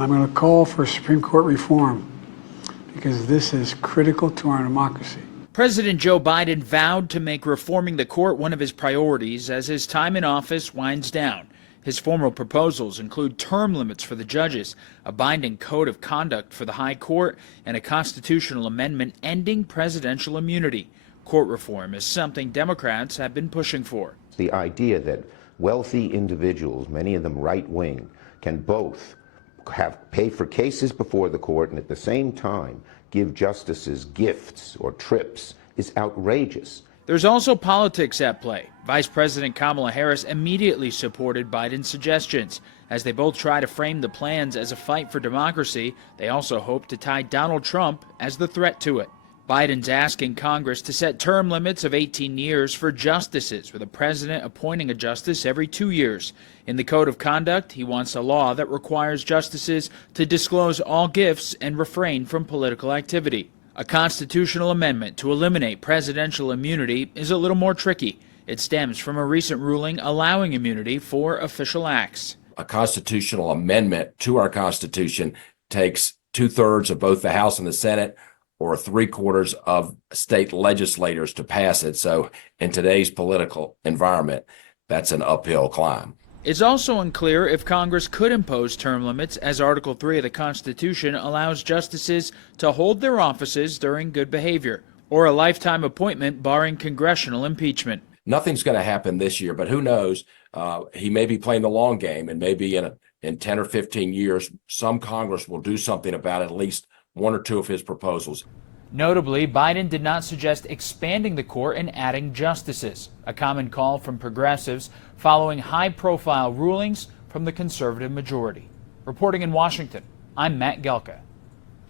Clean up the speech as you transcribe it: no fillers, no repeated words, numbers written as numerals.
I'm going to call for Supreme Court reform because this is critical to our democracy. President Joe Biden vowed to make reforming the court one of his priorities as his time in office winds down. His formal proposals include term limits for the judges, a binding code of conduct for the high court, and a constitutional amendment ending presidential immunity. Court reform is something Democrats have been pushing for. The idea that wealthy individuals, many of them right-wing, can both pay for cases before the court and at the same time give justices gifts or trips is outrageous. There's also politics at play. Vice President Kamala Harris immediately supported Biden's suggestions. As they both try to frame the plans as a fight for democracy, they also hope to tie Donald Trump as the threat to it. Biden's asking Congress to set term limits of 18 years for justices, with a president appointing a justice every 2 years. In the Code of Conduct, he wants a law that requires justices to disclose all gifts and refrain from political activity. A constitutional amendment to eliminate presidential immunity is a little more tricky. It stems from a recent ruling allowing immunity for official acts. A constitutional amendment to our Constitution takes 2/3 of both the House and the Senate, or 3/4 of state legislators to pass it. So in today's political environment, that's an uphill climb. It's also unclear if Congress could impose term limits, as Article 3 of the Constitution allows justices to hold their offices during good behavior, or a lifetime appointment barring congressional impeachment. Nothing's going to happen this year, but who knows? He may be playing the long game, and maybe in 10 or 15 years, some Congress will do something about at least one or two of his proposals. Notably, Biden did not suggest expanding the court and adding justices, a common call from progressives following high-profile rulings from the conservative majority. Reporting in Washington, I'm Matt Gelka.